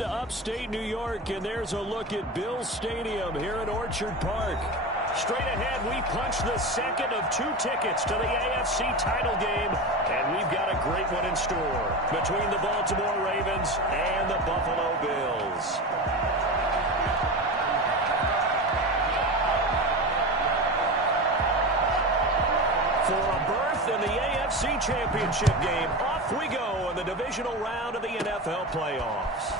To upstate New York, and there's a look at Bills Stadium here in Orchard Park. Straight ahead, we punch the second of 2 tickets to the AFC title game, and we've got a great one in store between the Baltimore Ravens and the Buffalo Bills. For a berth in the AFC Championship game, off we go in the divisional round of the NFL playoffs.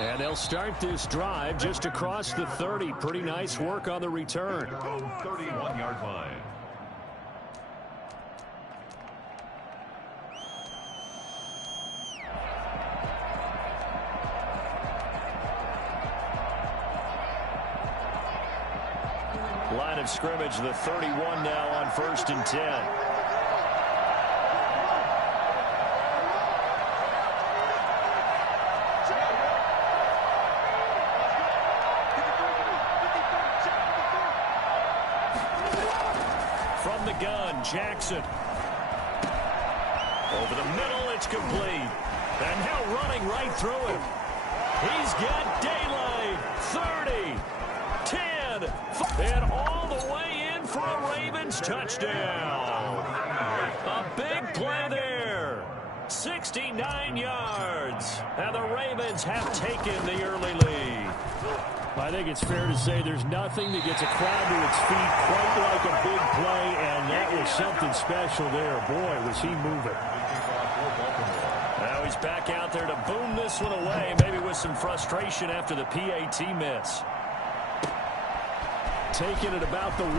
And they'll start this drive just across the 30. Pretty nice work on the return. 31-yard line. Line of scrimmage, the 31 now on 1st and 10. From the gun, Jackson. Over the middle, it's complete. And now running right through him. He's got daylight. 30, 10, and all the way in for a Ravens touchdown. A big play there. 69 yards. And the Ravens have taken the early lead. I think it's fair to say there's nothing that gets a crowd to its feet quite like a big play, and that was something special there. Boy, was he moving. Now he's back out there to boom this one away, maybe with some frustration after the PAT miss. Taking it about the 1.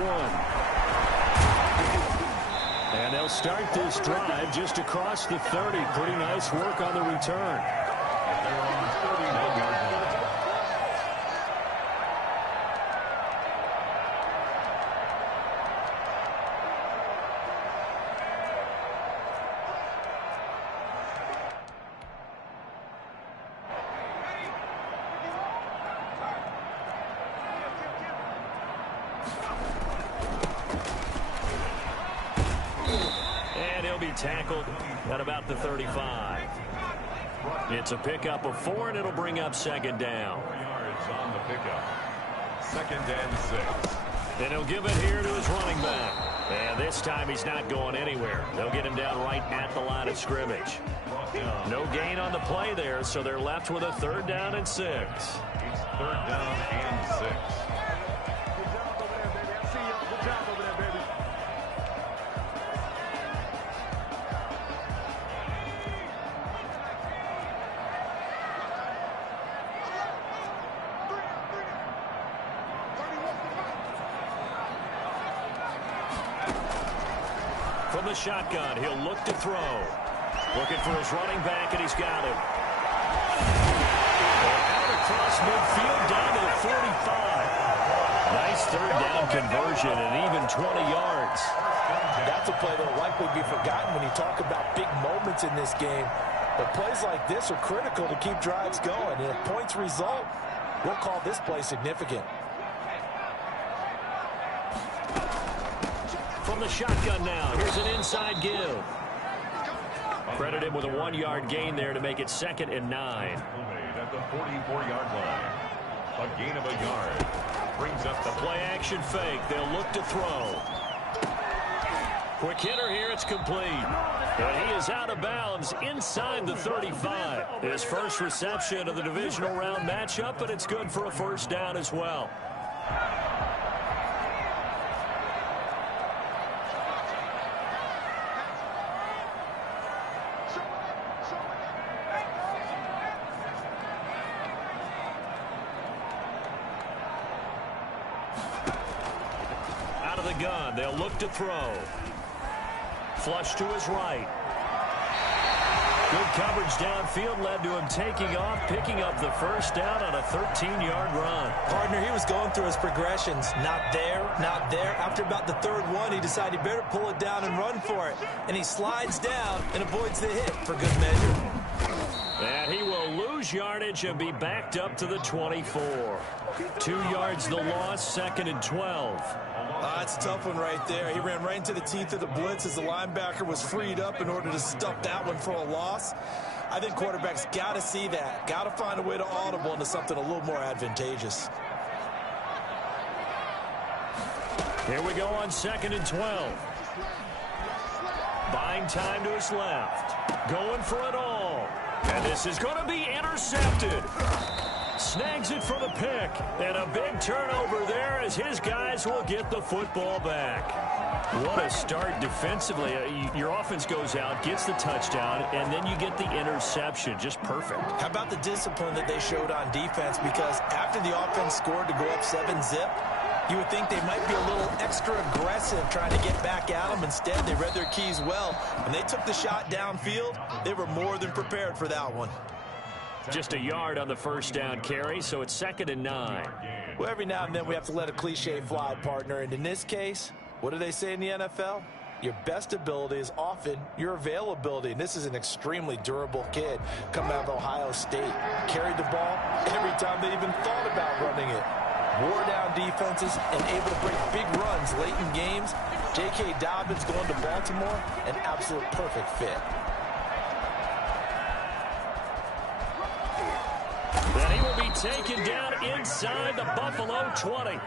And they'll start this drive just across the 30. Pretty nice work on the return. They're on 39-yard line. Tackled at about the 35. It's a pickup of 4, and it'll bring up 2nd down. 4 yards on the pickup. 2nd and 6. And he'll give it here to his running back. And this time he's not going anywhere. They'll get him down right at the line of scrimmage. No gain on the play there, so they're left with a 3rd down and 6. It's 3rd down and 6. From the shotgun, he'll look to throw. Looking for his running back, and he's got him. Out across midfield, down to the 45. Nice 3rd down conversion, and even 20 yards. That's a play that will likely be forgotten when you talk about big moments in this game. But plays like this are critical to keep drives going. And if points result, we'll call this play significant. From the shotgun now, here's an inside give. Credit him with a 1-yard gain there to make it 2nd and 9. At the 44-yard line. A gain of a yard. Brings up the play action fake. They'll look to throw. Quick hitter here. It's complete. And he is out of bounds inside the 35. His first reception of the divisional round matchup, but it's good for a 1st down as well. Gun. They'll look to throw. Flush to his right. Good coverage downfield led to him taking off, picking up the 1st down on a 13-yard run. Partner, he was going through his progressions. Not there, not there. After about the 3rd one, he decided he better pull it down and run for it. And he slides down and avoids the hit for good measure. And he will lose yardage and be backed up to the 24. 2 yards the loss, 2nd and 12. That's a tough one right there. He ran right into the teeth of the blitz as the linebacker was freed up in order to stuff that one for a loss. I think quarterbacks got to see that. Got to find a way to audible into something a little more advantageous. Here we go on 2nd and 12. Buying time to his left. Going for it all. And this is going to be intercepted. Snags it for the pick. And a big turnover there as his guys will get the football back. What a start defensively. Your offense goes out, gets the touchdown, and then you get the interception. Just perfect. How about the discipline that they showed on defense? Because after the offense scored to go up 7-zip, you would think they might be a little extra aggressive trying to get back at them. Instead, they read their keys well. When they took the shot downfield, they were more than prepared for that one. Just a yard on the first down carry, so it's 2nd and 9. Well, every now and then we have to let a cliche fly, partner. And in this case, what do they say in the NFL? Your best ability is often your availability. And this is an extremely durable kid coming out of Ohio State. Carried the ball every time they even thought about running it. Wore down defenses and able to break big runs late in games. J.K. Dobbins going to Baltimore, an absolute perfect fit. Then he will be taken down inside the Buffalo 20.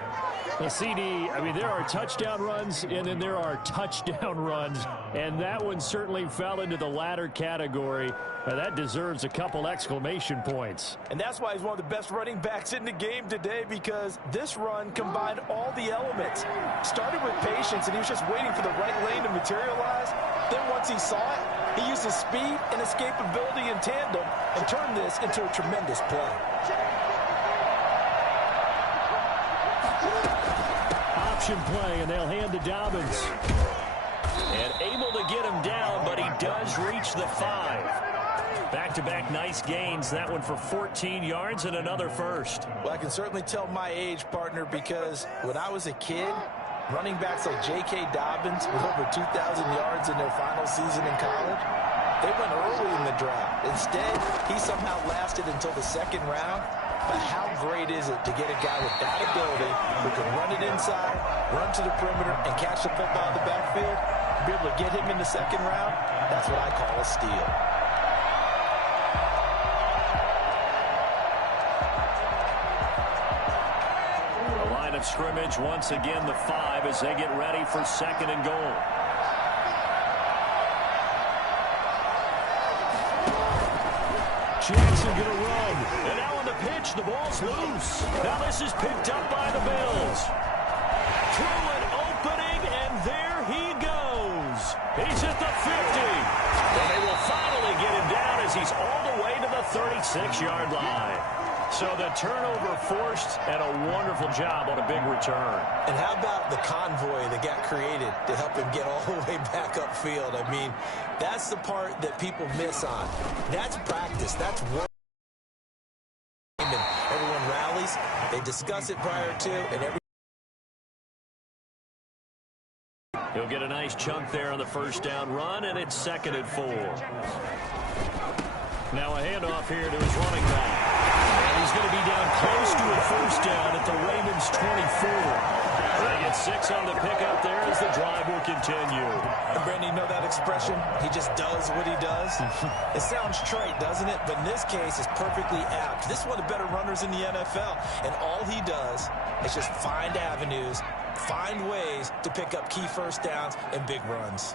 Well, CD, I mean, there are touchdown runs, and then there are touchdown runs, and that one certainly fell into the latter category. That deserves a couple exclamation points. And that's why he's one of the best running backs in the game today, because this run combined all the elements. Started with patience, and he was just waiting for the right lane to materialize. Then once he saw it, he used his speed and escapability in tandem and turned this into a tremendous play. Option play, and they'll hand to Dobbins. And able to get him down, but he does reach the 5. Back-to-back nice gains. That one for 14 yards and another first. Well, I can certainly tell my age, partner, because when I was a kid, running backs like J.K. Dobbins with over 2,000 yards in their final season in college, they went early in the draft. Instead, he somehow lasted until the 2nd round. But how great is it to get a guy with that ability who can run it inside, run to the perimeter, and catch the football in the backfield? Be able to get him in the 2nd round, that's what I call a steal. The line of scrimmage, once again, the 5 as they get ready for 2nd and goal. Jackson going to run. And now on the pitch, the ball's loose. Now this is picked up by the Bills. Through an opening, and there he goes. He's at the 50. And they will finally get him down as he's all the way to the 36-yard line. So the turnover forced, and a wonderful job on a big return. And how about the convoy that got created to help him get all the way back upfield? I mean, that's the part that people miss on. That's practice. That's work. And everyone rallies. They discuss it prior to, and he'll get a nice chunk there on the first down run, and it's 2nd and 4. Now a handoff here to his running back. And he's going to be down close to a first down at the Ravens' 24. They get 6 on the pickup there as the drive will continue. And Brandon, you know that expression? He just does what he does. It sounds trite, doesn't it? But in this case, it's perfectly apt. This is one of the better runners in the NFL. And all he does is just find avenues, find ways to pick up key first downs and big runs.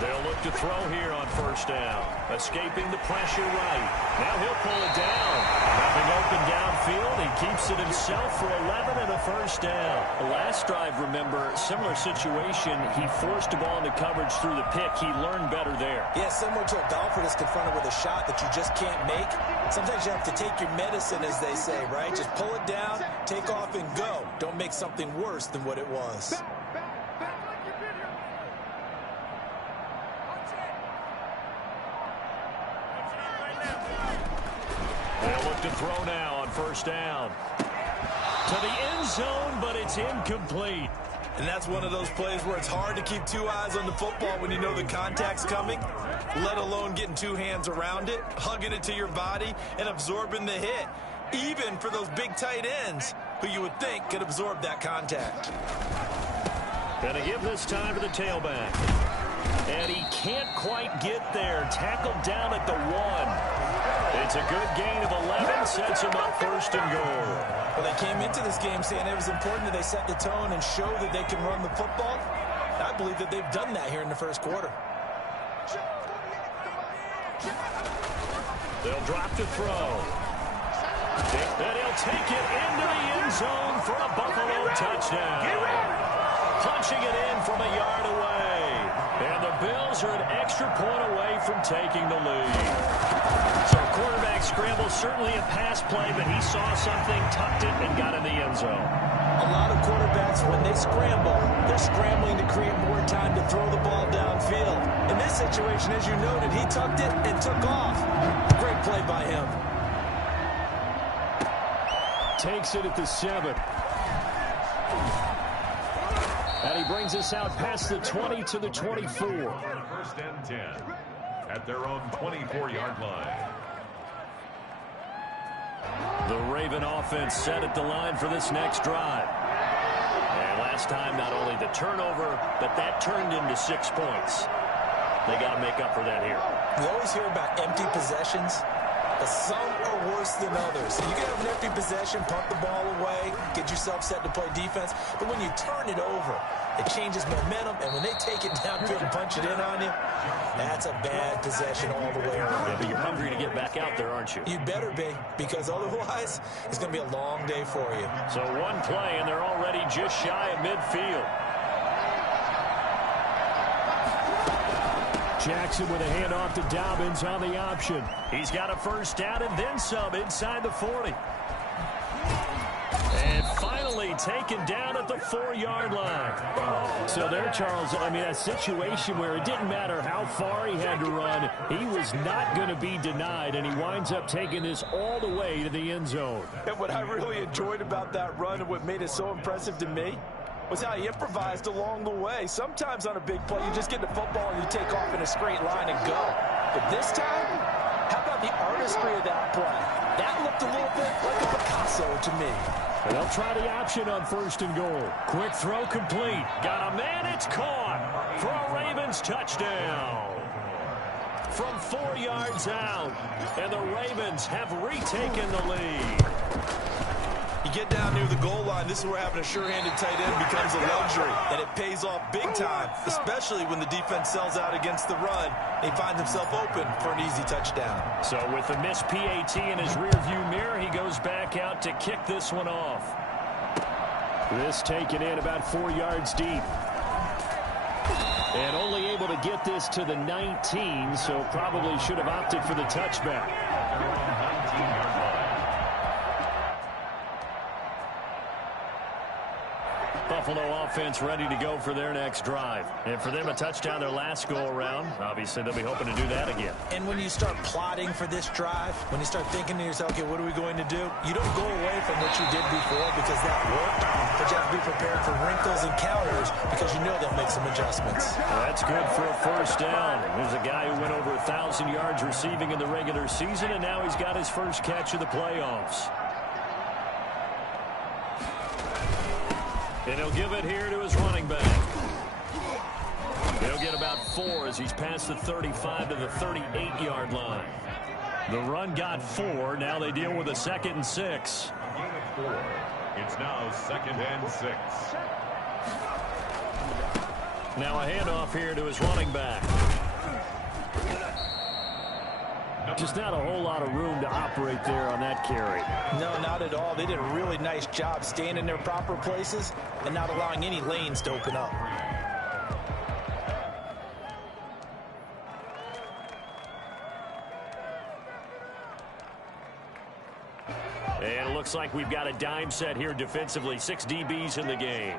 They'll look to throw here on first down. Escaping the pressure right. Now he'll pull it down. Having open downfield, he keeps it himself for 11 and a first down. The last drive, remember, similar situation. He forced the ball into coverage through the pick. He learned better there. Yeah, similar to a golfer that's confronted with a shot that you just can't make. Sometimes you have to take your medicine, as they say, right? Just pull it down, take off, and go. Don't make something worse than what it was. They'll look to throw now on first down. To the end zone, but it's incomplete. And that's one of those plays where it's hard to keep two eyes on the football when you know the contact's coming, let alone getting two hands around it, hugging it to your body, and absorbing the hit, even for those big tight ends who you would think could absorb that contact. Gonna give this time to the tailback. And he can't quite get there. Tackled down at the 1. It's a good gain of 11. Sets him up first and goal. Well, they came into this game saying it was important that they set the tone and show that they can run the football. I believe that they've done that here in the first quarter. They'll drop to throw. And he'll take it into the end zone for a Buffalo touchdown. Punching it in from a yard away. And the Bills are an extra point away from taking the lead. So quarterback scramble, certainly a pass play, but he saw something, tucked it, and got in the end zone. A lot of quarterbacks, when they scramble, they're scrambling to create more time to throw the ball downfield. In this situation, as you noted, he tucked it and took off. Great play by him. Takes it at the 7. And he brings us out past the 20 to the 24. First and 10 at their own 24-yard line. The Raven offense set at the line for this next drive. And last time, not only the turnover, but that turned into 6 points. They got to make up for that here. We always hear about empty possessions, but some are worse than others. So you can have an empty possession, punt the ball away, get yourself set to play defense. But when you turn it over, it changes momentum. And when they take it downfield and punch it in on you, that's a bad possession all the way around. Yeah, but you're hungry to get back out there, aren't you? You better be, because otherwise it's going to be a long day for you. So one play, and they're already just shy of midfield. Jackson with a handoff to Dobbins on the option. He's got a first down and then some inside the 40. And finally taken down at the 4-yard line. So there, Charles, I mean, a situation where it didn't matter how far he had to run, he was not going to be denied, and he winds up taking this all the way to the end zone. And what I really enjoyed about that run and what made it so impressive to me was how he improvised along the way. Sometimes on a big play, you just get the football and you take off in a straight line and go. But this time, how about the artistry of that play? That looked a little bit like a Picasso to me. And they'll try the option on first and goal. Quick throw complete. Got a man, it's caught for a Ravens touchdown. From 4 yards out, and the Ravens have retaken the lead. You get down near the goal line, this is where having a sure-handed tight end becomes a luxury, and it pays off big time, especially when the defense sells out against the run. He finds himself open for an easy touchdown. So with the missed PAT in his rearview mirror, he goes back out to kick this one off. This taken in about 4 yards deep. And only able to get this to the 19, so probably should have opted for the touchback. 19-yard line. Buffalo offense ready to go for their next drive. And for them, a touchdown their last go-around. Obviously, they'll be hoping to do that again. And when you start plotting for this drive, when you start thinking to yourself, okay, what are we going to do? You don't go away from what you did before because that worked, but you have to be prepared for wrinkles and counters because you know they'll make some adjustments. Well, that's good for a first down. There's a guy who went over 1,000 yards receiving in the regular season, and now he's got his first catch of the playoffs. And he'll give it here to his running back. He'll get about 4 as he's past the 35 to the 38-yard line. The run got 4. Now they deal with a 2nd and 6. Gain of 4. It's now 2nd and 6. Now a handoff here to his running back. Just not a whole lot of room to operate there on that carry. No, not at all. They did a really nice job staying in their proper places and not allowing any lanes to open up. And it looks like we've got a dime set here defensively. 6 DBs in the game.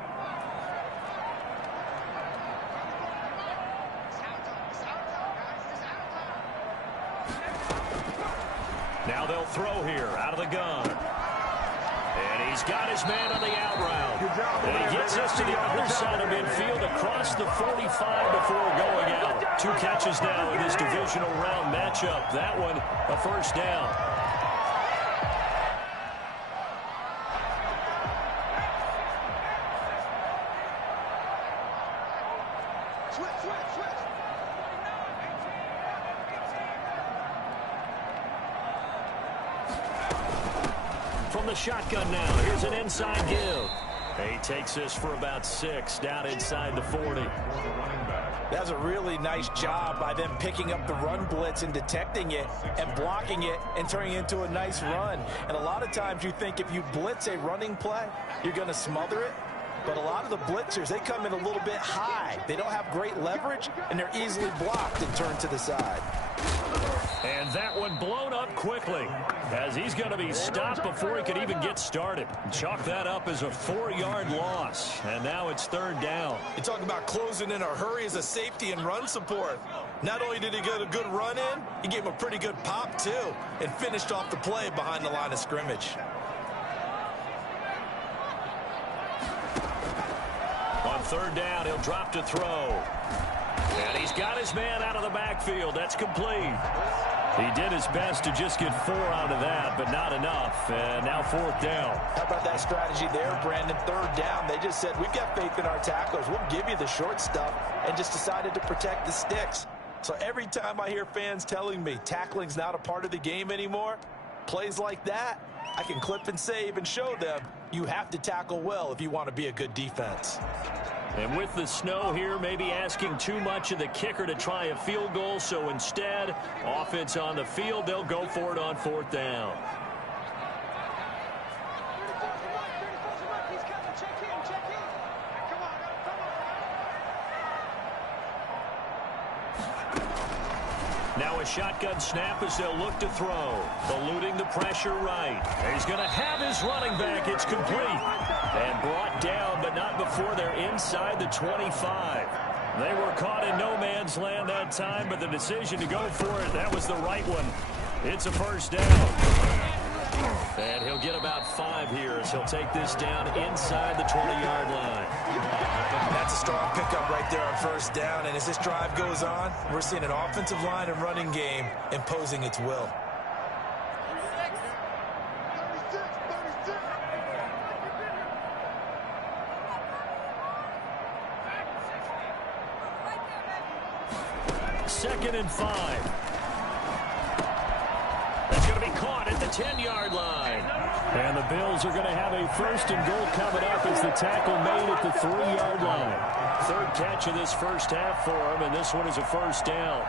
Now they'll throw here out of the gun. And he's got his man on the out route. And he gets us to the other side of midfield across the 45 before going out. 2 catches now in this divisional round matchup. That one, a first down. From the shotgun now, here's an inside give. He takes this for about 6 down inside the 40. That's a really nice job by them picking up the run blitz and detecting it and blocking it and turning it into a nice run. And a lot of times you think if you blitz a running play, you're going to smother it. But a lot of the blitzers, they come in a little bit high. They don't have great leverage, and they're easily blocked and turned to the side. And that one blown up quickly as he's going to be stopped before he could even get started. Chalk that up as a 4-yard loss, and now it's 3rd down. You talk about closing in a hurry as a safety and run support. Not only did he get a good run in, he gave him a pretty good pop, too, and finished off the play behind the line of scrimmage. On 3rd down, he'll drop to throw. And he's got his man out of the backfield. That's complete. He did his best to just get 4 out of that, but not enough. And now 4th down. How about that strategy there, Brandon? 3rd down. They just said, we've got faith in our tacklers. We'll give you the short stuff, and just decided to protect the sticks. So every time I hear fans telling me tackling's not a part of the game anymore, plays like that, I can clip and save and show them you have to tackle well if you want to be a good defense. And with the snow here, maybe asking too much of the kicker to try a field goal. So instead, offense on the field, they'll go for it on 4th down. Now a shotgun snap as they'll look to throw. Eluding the pressure right. He's going to have his running back. It's complete. And brought down, but not before they're inside the 25. They were caught in no man's land that time, but the decision to go for it, that was the right one. It's a first down. And he'll get about 5 here as he'll take this down inside the 20-yard line. That's a strong pickup right there on 1st down. And as this drive goes on, we're seeing an offensive line and running game imposing its will. Second and 5. That's going to be caught at the 10-yard line. And the Bills are going to have a 1st and goal coming up as the tackle made at the 3-yard line. 3rd catch of this first half for him, and this one is a first down.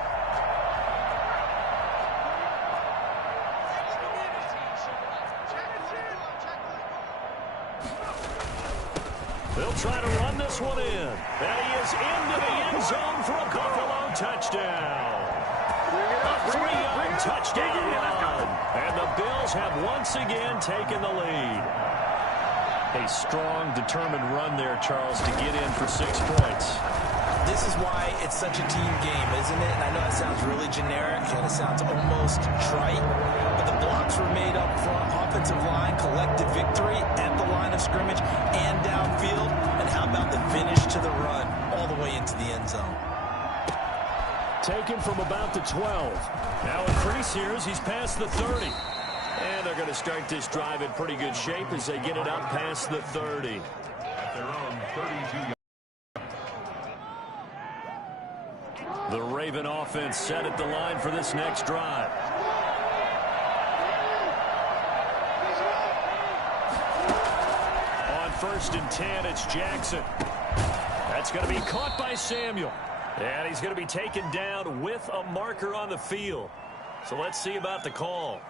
They'll try to run this one in. And he is into the end zone for a Buffalo touchdown. A 3-yard touchdown run. And the Bills have once again taken the lead. A strong, determined run there, Charles, to get in for 6 points. This is why it's such a team game, isn't it? And I know that sounds really generic and it sounds almost trite, but the blocks were made up front. Offensive line, collective victory at the line of scrimmage and downfield. And how about the finish to the run all the way into the end zone? Taken from about the 12. Now increase here as he's past the 30. And they're going to start this drive in pretty good shape as they get it up past the 30. At their own 32. The Raven offense set at the line for this next drive. On 1st and 10, it's Jackson. That's going to be caught by Samuel. And he's going to be taken down with a marker on the field. So let's see about the call.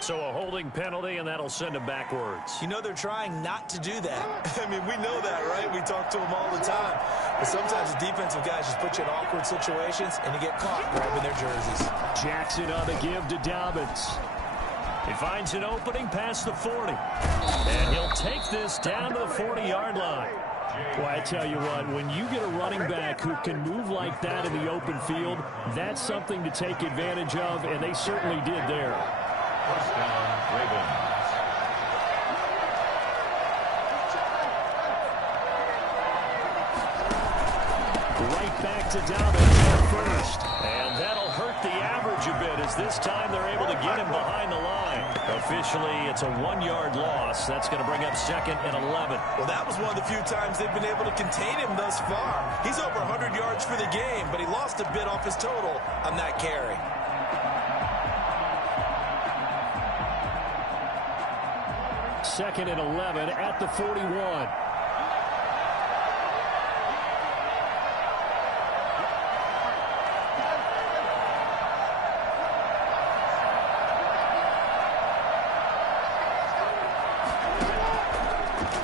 So a holding penalty, and that'll send him backwards. You know, they're trying not to do that. I mean, we know that, right? We talk to them all the time. But sometimes the defensive guys just put you in awkward situations, and you get caught grabbing their jerseys. Jackson on the give to Dobbins. He finds an opening past the 40. And he'll take this down to the 40-yard line. Well, I tell you what, when you get a running back who can move like that in the open field, that's something to take advantage of, and they certainly did there. First down. right back to Dobbins at first. And that'll hurt the average a bit as this time they're able to get him behind the line. Officially, it's a 1-yard loss. That's going to bring up 2nd and 11. Well, that was one of the few times they've been able to contain him thus far. He's over 100 yards for the game, but he lost a bit off his total on that carry. Second and 11 at the 41.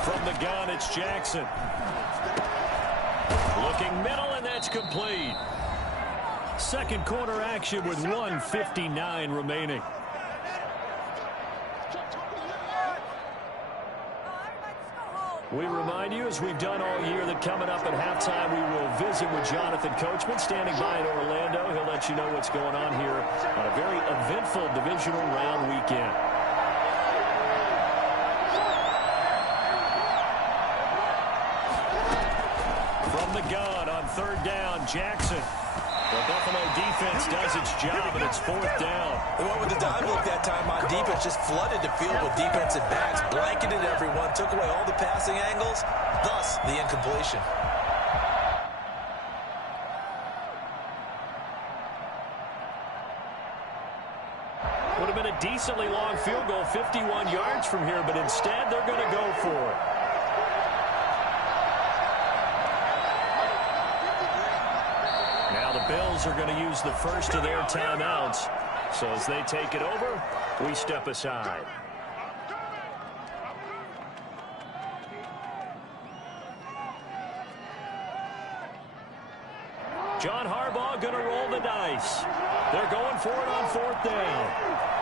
From the gun, it's Jackson. Looking middle, and that's complete. Second quarter action with 1:59 remaining. We remind you, as we've done all year, that coming up at halftime, we will visit with Jonathan Coachman, standing by in Orlando. He'll let you know what's going on here on a very eventful divisional round weekend. From the gun on 3rd down, Jackson. The Buffalo defense does its job, and it's 4th down. They went with the dime look that time on defense, just flooded the field with defensive backs, blanketed everyone, took away all the passing angles, thus the incompletion. Would have been a decently long field goal, 51 yards from here, but instead they're going to go for it. Now the Bills are going to use the first of their timeouts. So as they take it over, we step aside. John Harbaugh going to roll the dice. They're going for it on 4th down.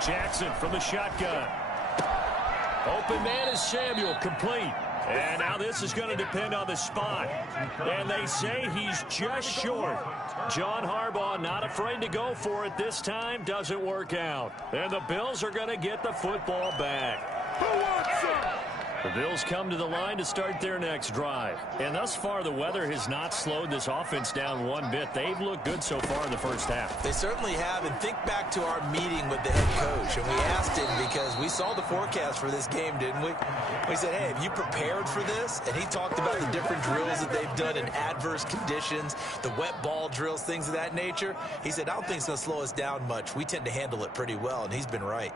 Jackson from the shotgun. Open man is Samuel, complete. And now this is going to depend on the spot. And they say he's just short. John Harbaugh not afraid to go for it this time. Doesn't work out. And the Bills are going to get the football back. The Bills come to the line to start their next drive. And thus far, the weather has not slowed this offense down one bit. They've looked good so far in the first half. They certainly have. And think back to our meeting with the head coach. And we asked him because we saw the forecast for this game, didn't we? We said, hey, have you prepared for this? And he talked about the different drills that they've done in adverse conditions, the wet ball drills, things of that nature. He said, I don't think it's going to slow us down much. We tend to handle it pretty well. And he's been right.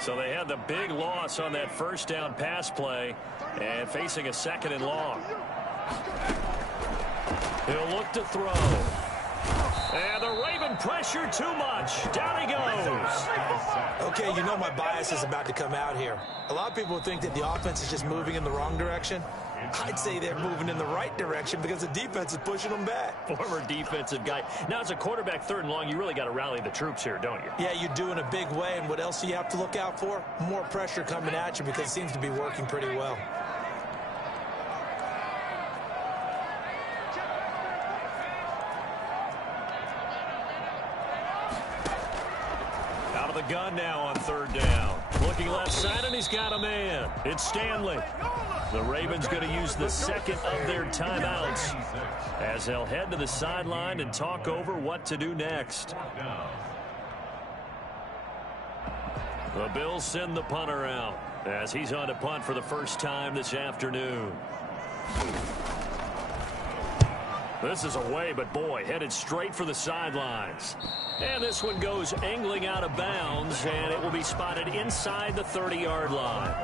So they had the big loss on that first down pass play and facing a 2nd and long. He'll look to throw. And the Raven pressure too much. Down he goes. Okay, you know my bias is about to come out here. A lot of people think that the offense is just moving in the wrong direction. I'd say they're moving in the right direction because the defense is pushing them back. Former defensive guy. Now, as a quarterback 3rd and long, you really got to rally the troops here, don't you? Yeah, you do in a big way. And what else do you have to look out for? More pressure coming at you because it seems to be working pretty well. Out of the gun now on 3rd down. Looking left side, and he's got a man. It's Stanley. The Ravens going to use the 2nd of their timeouts as they'll head to the sideline and talk over what to do next. The Bills send the punter out as he's on to punt for the first time this afternoon. This is away, but boy, headed straight for the sidelines. And this one goes angling out of bounds, and it will be spotted inside the 30-yard line.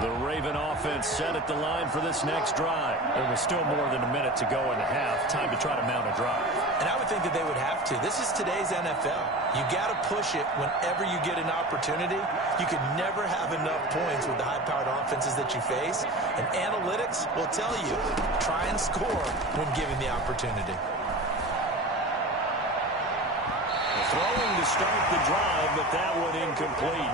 The Raven offense set at the line for this next drive. There was still more than a minute to go in the half. Time to try to mount a drive. And I would think that they would have to. This is today's NFL. You got to push it whenever you get an opportunity. You can never have enough points with the high-powered offenses that you face. And analytics will tell you, try and score when given the opportunity. The Throwing to start the drive, but that one incomplete.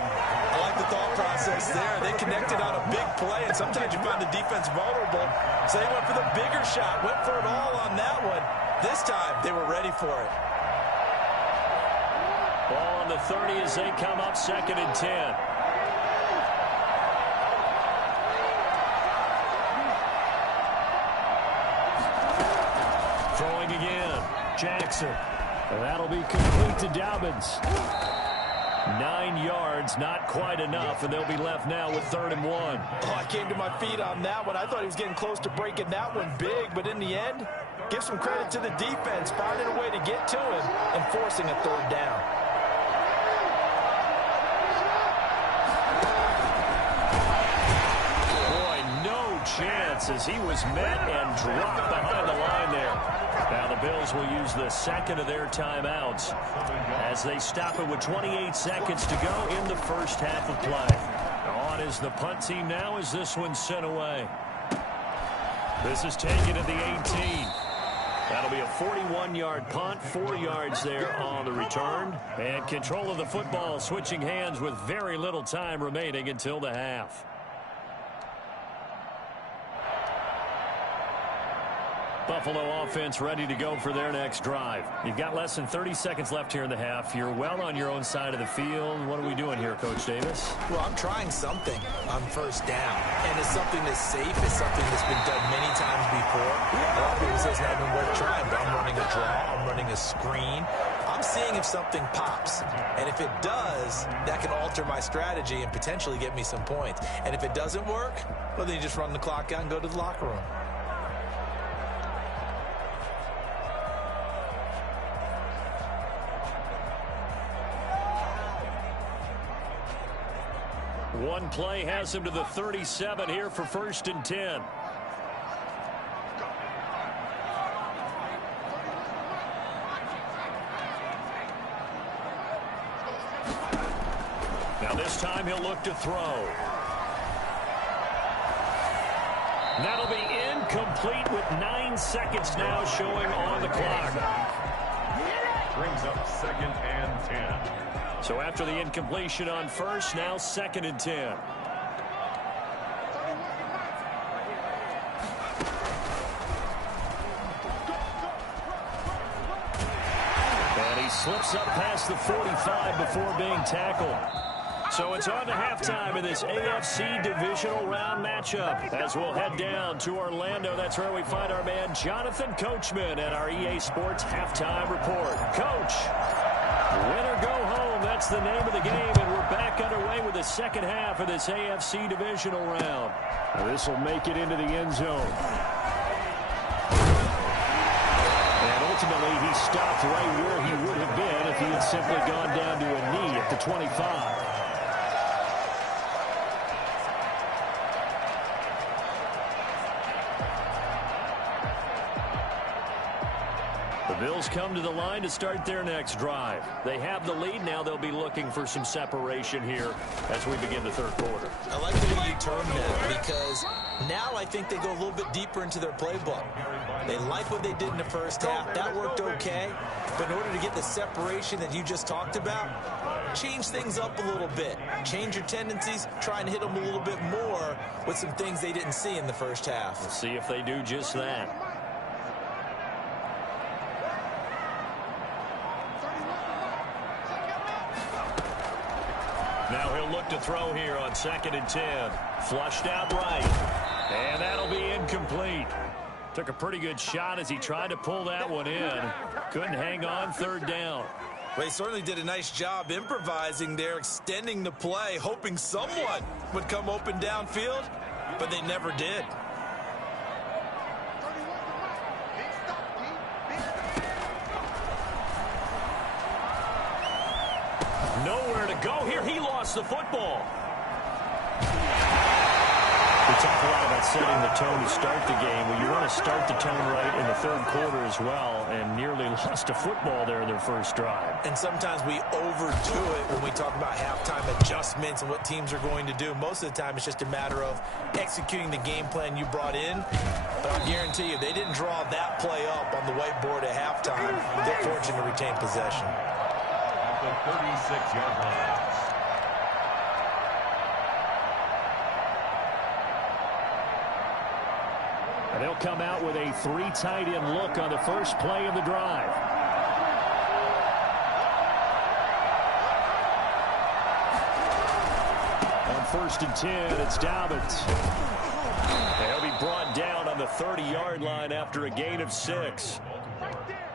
I like the thought process there. They connected on a big play, and sometimes you find the defense vulnerable. So they went for the bigger shot, went for it all on that one. This time, they were ready for it. Ball on the 30 as they come up 2nd and 10. Throwing again. Jackson. And that'll be complete to Dobbins. 9 yards, not quite enough, and they'll be left now with 3rd and 1. Oh, I came to my feet on that one. I thought he was getting close to breaking that one big, but in the end, give some credit to the defense, finding a way to get to him and forcing a 3rd down. Boy, no chance as he was met and dropped behind the line there. Now the Bills will use the 2nd of their timeouts as they stop it with 28 seconds to go in the first half of play. On is the punt team now as this one's sent away. This is taken at the 18. That'll be a 41-yard punt, 4 yards there on the return. And control of the football switching hands with very little time remaining until the half. Buffalo offense ready to go for their next drive. You've got less than 30 seconds left here in the half. You're well on your own side of the field. What are we doing here, Coach Davis? Well, I'm trying something on 1st down. And it's something that's safe. It's something that's been done many times before. A lot of people say it's not even worth trying, but I'm running a draw. I'm running a screen. I'm seeing if something pops. And if it does, that can alter my strategy and potentially get me some points. And if it doesn't work, well, then you just run the clock out and go to the locker room. One play has him to the 37 here for 1st and 10. Now this time he'll look to throw. That'll be incomplete with 9 seconds now showing on the clock. Brings up 2nd and 10. So after the incompletion on 1st, now 2nd and 10. And he slips up past the 45 before being tackled. So it's on to halftime in this AFC divisional round matchup. As we'll head down to Orlando, that's where we find our man Jonathan Coachman at our EA Sports Halftime Report. Coach, win or go home. That's the name of the game, and we're back underway with the 2nd half of this AFC divisional round. This will make it into the end zone. And ultimately, he stopped right where he would have been if he had simply gone down to a knee at the 25. The Bills come to the line to start their next drive. They have the lead. Now they'll be looking for some separation here as we begin the 3rd quarter. I like the way you term that because now I think they go a little bit deeper into their playbook. They like what they did in the 1st half. That worked okay. But in order to get the separation that you just talked about, change things up a little bit. Change your tendencies. Try and hit them a little bit more with some things they didn't see in the 1st half. We'll see if they do just that. Now he'll look to throw here on 2nd and 10. Flushed out right. And that'll be incomplete. Took a pretty good shot as he tried to pull that one in. Couldn't hang on, 3rd down. Well, he certainly did a nice job improvising there, extending the play, hoping someone would come open downfield, but they never did. Nowhere to go here. He lost the football. We talk a lot about setting the tone to start the game. Well, you want to start the tone right in the 3rd quarter as well, and nearly lost a football there in their 1st drive. And sometimes we overdo it when we talk about halftime adjustments and what teams are going to do. Most of the time, it's just a matter of executing the game plan you brought in. But I'll guarantee you, they didn't draw that play up on the whiteboard at halftime. They're fortunate to retain possession. at the 36-yard line. And they'll come out with a 3 tight end look on the first play of the drive. On 1st and 10, it's Dobbins. They'll be brought down on the 30-yard line after a gain of 6.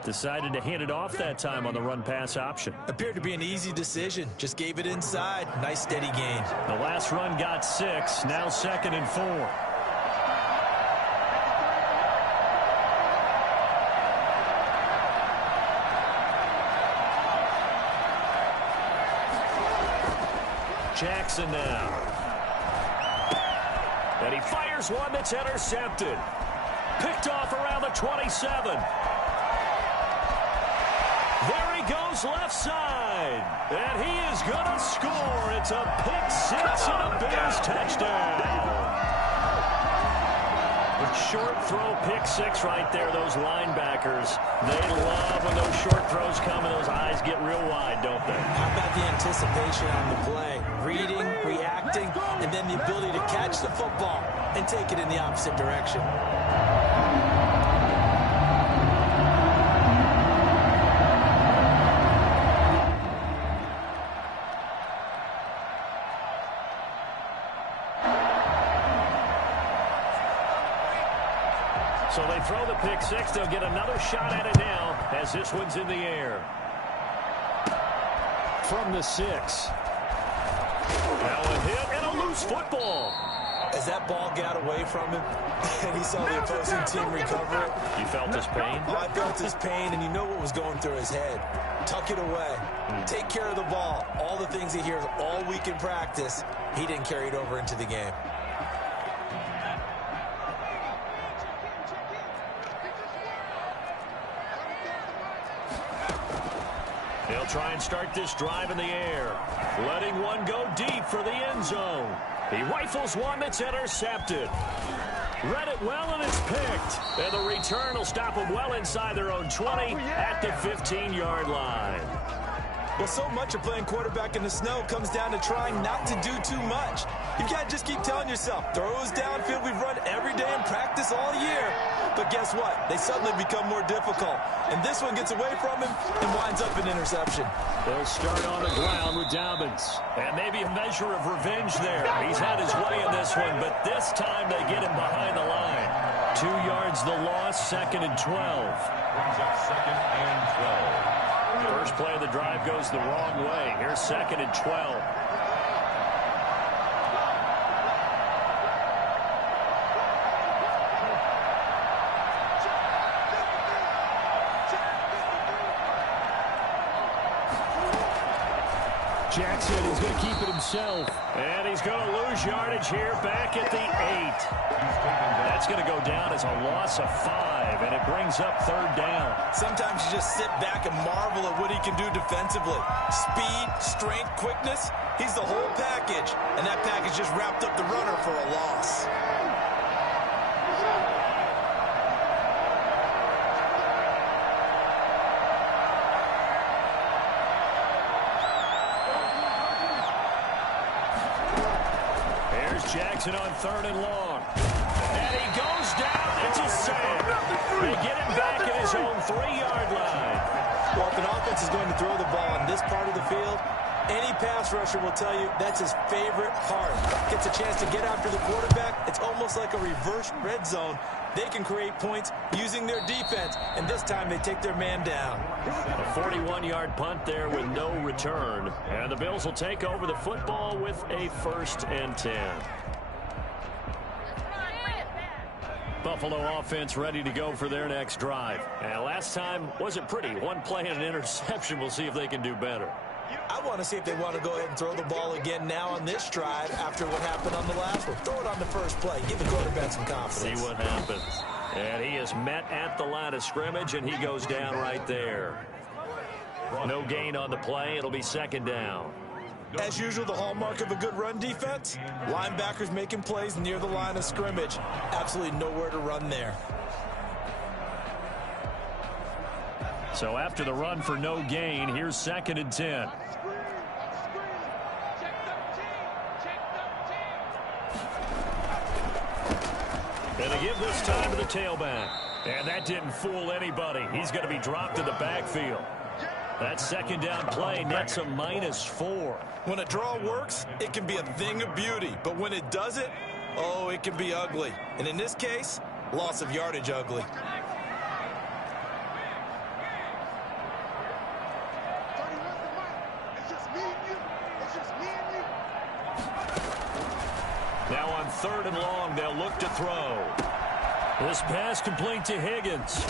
Decided to hand it off that time on the run-pass option. Appeared to be an easy decision. Just gave it inside. Nice steady gain. The last run got 6. Now 2nd and 4. Jackson now. And he fires one that's intercepted. Picked off around the 27. There he goes left side. And he is going to score. It's a pick 6 and a Bears touchdown. The short throw pick 6 right there. Those linebackers, they love when those short throws come and those eyes get real wide, don't they? How about the anticipation on the play? Reading, reacting, and then the ability to catch the football and take it in the opposite direction. So they throw the pick 6. They'll get another shot at it now as this one's in the air. From the 6. Now a hit and a loose football. As that ball got away from him and he saw the opposing team recover it. You felt his pain? Oh, I felt his pain, and you know what was going through his head. Tuck it away. Take care of the ball. All the things he hears all week in practice, he didn't carry it over into the game. They'll try and start this drive in the air. Letting one go deep for the end zone. He rifles one that's intercepted. Read it well, and it's picked. And the return will stop them well inside their own 20 at the 15-yard line. Well, so much of playing quarterback in the snow comes down to trying not to do too much. You've got to just keep telling yourself, throws downfield we've run every day in practice all year. But guess what? They suddenly become more difficult. And this one gets away from him and winds up an interception. They'll start on the ground with Dobbins. And maybe a measure of revenge there. He's had his way in this one, but this time they get him behind the line. 2 yards the loss, 2nd and 12. Brings up 2nd and 12. First play of the drive goes the wrong way. Here's 2nd and 12. Jackson is going to keep it himself. And he's going to lose yardage here back at the 8. That's going to go down as a loss of 5, and it brings up 3rd down. Sometimes you just sit back and marvel at what he can do defensively. Speed, strength, quickness, he's the whole package. And that package just wrapped up the runner for a loss. Jackson on 3rd and long. And he goes down. It's a sack. They get him back at his own 3-yard line. Well, if an offense is going to throw the ball on this part of the field, any pass rusher will tell you that's his favorite part. Gets a chance to get after the quarterback. It's almost like a reverse red zone. They can create points using their defense, and this time they take their man down. A 41-yard punt there with no return. And the Bills will take over the football with a 1st and 10. Buffalo offense ready to go for their next drive. And last time wasn't pretty. One play and an interception. We'll see if they can do better. I want to see if they want to go ahead and throw the ball again now on this drive after what happened on the last one. Throw it on the first play. Give the quarterback some confidence. See what happens. And he is met at the line of scrimmage, and he goes down right there. No gain on the play. It'll be 2nd down. As usual, the hallmark of a good run defense, linebackers making plays near the line of scrimmage. Absolutely nowhere to run there. So after the run for no gain, here's 2nd and 10. And they give this time to the tailback. And that didn't fool anybody. He's going to be dropped in the backfield. That 2nd down play nets a -4. When a draw works, it can be a thing of beauty. But when it doesn't, oh, it can be ugly. And in this case, loss of yardage ugly. Now on 3rd and long, they'll look to throw. This pass complete to Higgins.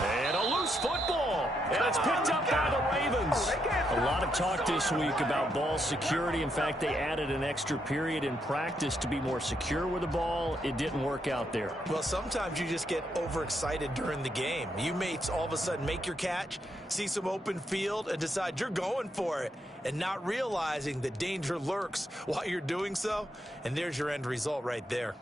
And a loose football. And it's picked up by the Ravens. A lot of talk this week about ball security. In fact, they added an extra period in practice to be more secure with the ball. It didn't work out there. Well, sometimes you just get overexcited during the game. You may all of a sudden make your catch, see some open field, and decide you're going for it, and not realizing that danger lurks while you're doing so. And there's your end result right there.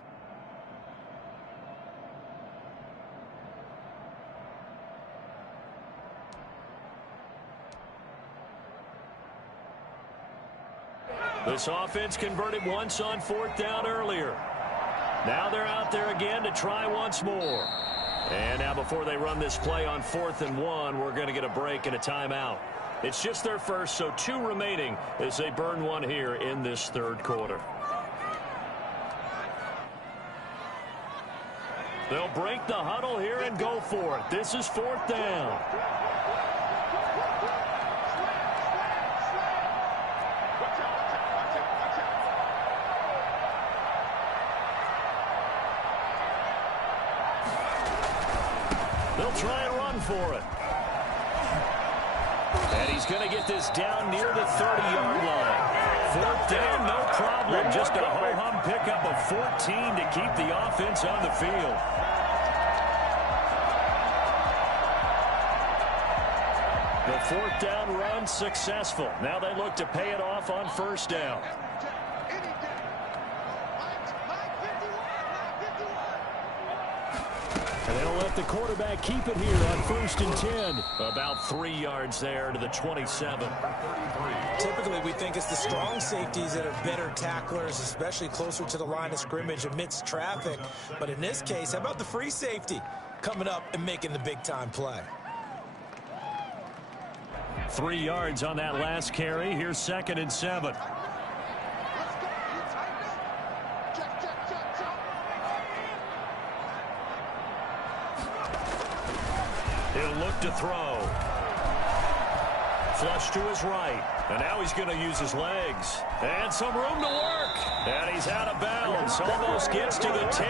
This offense converted once on 4th down earlier. Now they're out there again to try once more. And now before they run this play on 4th and 1, we're going to get a break and a timeout. It's just their first, so 2 remaining as they burn one here in this 3rd quarter. They'll break the huddle here and go for it. This is 4th down. They'll try and run for it. And he's going to get this down near the 30-yard line. 4th down, no problem. Just a ho-hum pickup of 14 to keep the offense on the field. The 4th down run successful. Now they look to pay it off on 1st down. And they'll let the quarterback keep it here on 1st and 10. About 3 yards there to the 27. Typically, we think it's the strong safeties that are better tacklers, especially closer to the line of scrimmage amidst traffic. But in this case, how about the free safety coming up and making the big-time play? 3 yards on that last carry. Here's 2nd and 7. He'll look to throw. Flush to his right. And now he's going to use his legs. And some room to work. And he's out of bounds. Almost gets to the 10.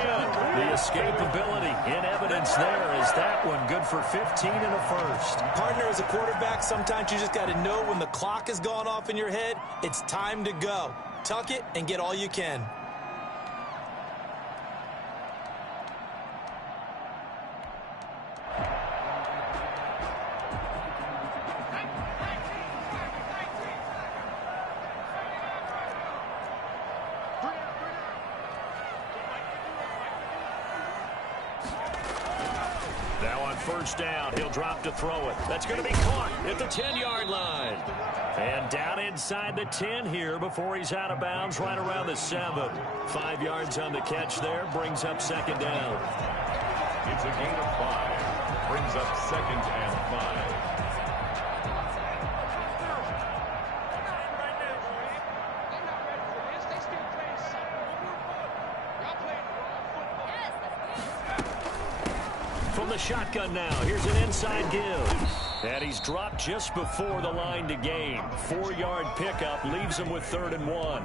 The escapability in evidence there is that one good for 15 and a first. Partner, as a quarterback, sometimes you just got to know when the clock has gone off in your head, it's time to go. Tuck it and get all you can. Now on 1st down, he'll drop to throw it. That's going to be caught at the 10-yard line. And down inside the 10 here before he's out of bounds right around the 7. 5 yards on the catch there, brings up 2nd down. It's a gain of 5. Brings up 2nd and 5. From the shotgun now, here's an inside give. And he's dropped just before the line to gain. 4-yard pickup leaves him with 3rd and 1.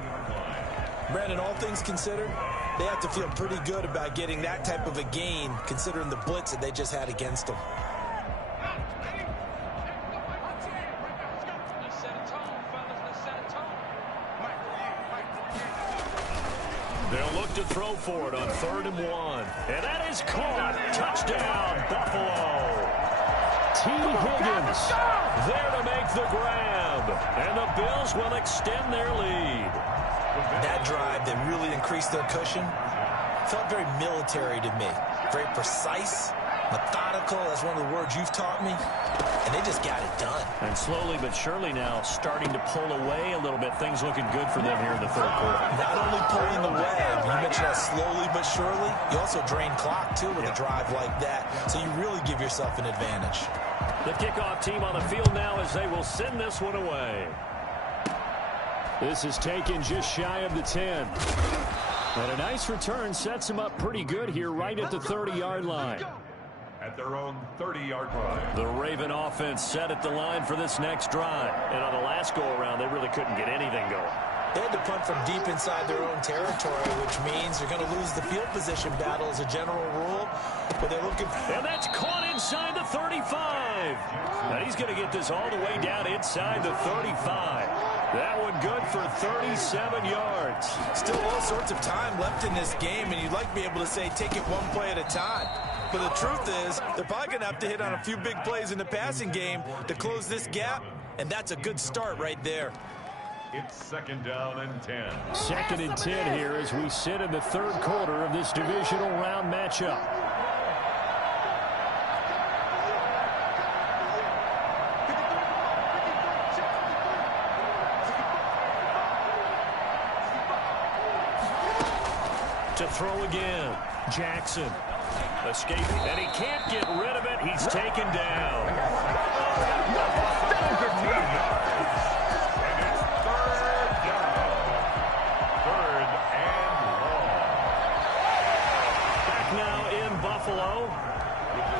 Brandon, all things considered, they have to feel pretty good about getting that type of a gain, considering the blitz that they just had against them. They'll look to throw for it on 3rd and 1. And that is caught. Touchdown, Buffalo. T. Higgins there to make the grab. And the Bills will extend their lead. That drive that really increased their cushion felt very military to me. Very precise, methodical, that's one of the words you've taught me. and they just got it done. And slowly but surely now starting to pull away a little bit. Things looking good for them here in the third quarter. Not only pulling away, but you mentioned that slowly but surely. You also drain clock, too, with a drive like that. So you really give yourself an advantage. The kickoff team on the field now as they will send this one away. This is taken just shy of the 10. And a nice return sets him up pretty good here right at the 30-yard line. At their own 30-yard line. The Raven offense set at the line for this next drive. And on the last go-around, they really couldn't get anything going. They had to punt from deep inside their own territory, which means they're going to lose the field position battle as a general rule. But they're looking... And that's caught inside the 35. Now he's going to get this all the way down inside the 35. That one good for 37 yards. Still all sorts of time left in this game, and you'd like to be able to say take it one play at a time. But the truth is, they're probably going to have to hit on a few big plays in the passing game to close this gap, and that's a good start right there. It's second down and 10. Second and 10 here as we sit in the third quarter of this divisional round matchup. To throw again. Jackson escaping, and he can't get rid of it. He's taken down.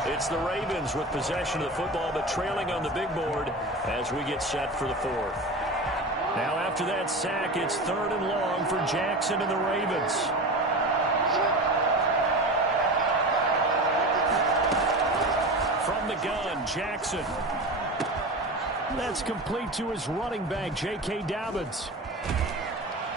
It's the Ravens with possession of the football, but trailing on the big board as we get set for the fourth. Now after that sack, it's third and long for Jackson and the Ravens. From the gun, Jackson. That's complete to his running back, J.K. Dobbins.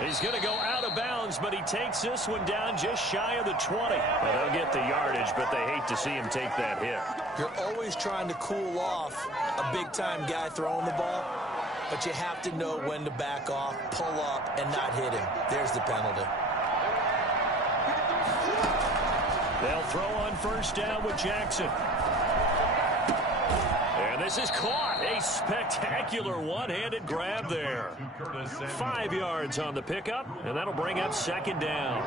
He's going to go out of bounds, but he takes this one down just shy of the 20. Well, they'll get the yardage, but they hate to see him take that hit. You're always trying to cool off a big-time guy throwing the ball, but you have to know when to back off, pull up, and not hit him. There's the penalty. They'll throw on first down with Jackson. And this is caught. A spectacular one-handed grab there. 5 yards on the pickup, and that'll bring up second down.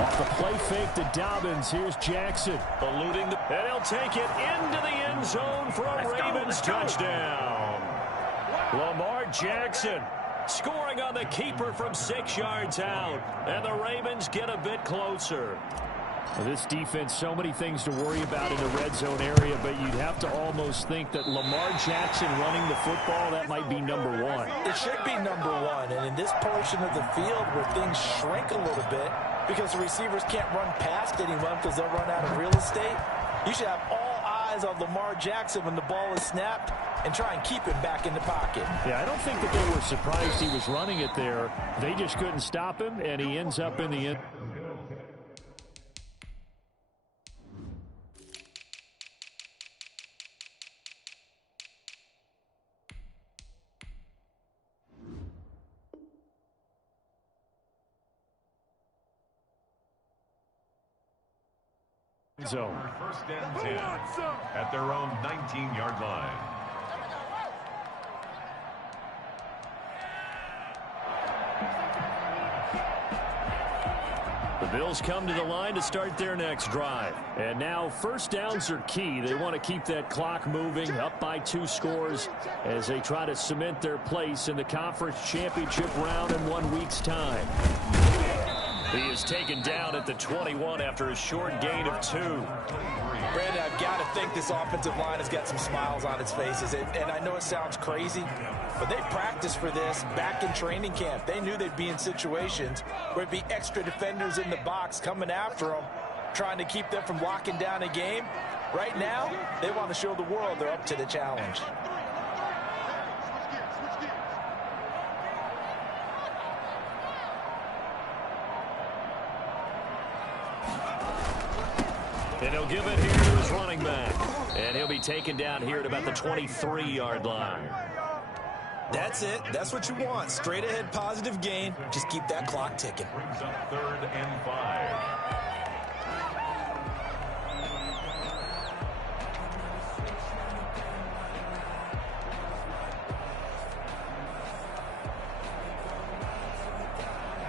Off the play fake to Dobbins. Here's Jackson. Eluding the... And he'll take it into the end zone for a Ravens touchdown. Lamar Jackson scoring on the keeper from 6 yards out. And the Ravens get a bit closer. Well, this defense, so many things to worry about in the red zone area, but you'd have to almost think that Lamar Jackson running the football, that might be number one. It should be number one, and in this portion of the field where things shrink a little bit because the receivers can't run past anyone because they'll run out of real estate, you should have all eyes on Lamar Jackson when the ball is snapped and try and keep him back in the pocket. Yeah, I don't think that they were surprised he was running it there. They just couldn't stop him, and he ends up in the end. Zone. First and 10 at their own 19-yard line. The Bills come to the line to start their next drive. And now first downs are key. They want to keep that clock moving, up by 2 scores as they try to cement their place in the conference championship round in 1 week's time. He is taken down at the 21 after a short gain of 2. Brandon, I've got to think this offensive line has got some smiles on its faces. And I know it sounds crazy, but they practiced for this back in training camp. They knew they'd be in situations where it'd be extra defenders in the box coming after them, trying to keep them from locking down a game. Right now, they want to show the world they're up to the challenge. And he'll give it here to his running back. And he'll be taken down here at about the 23-yard line. That's it. That's what you want. Straight ahead positive gain. Just keep that clock ticking. Brings up third and 5.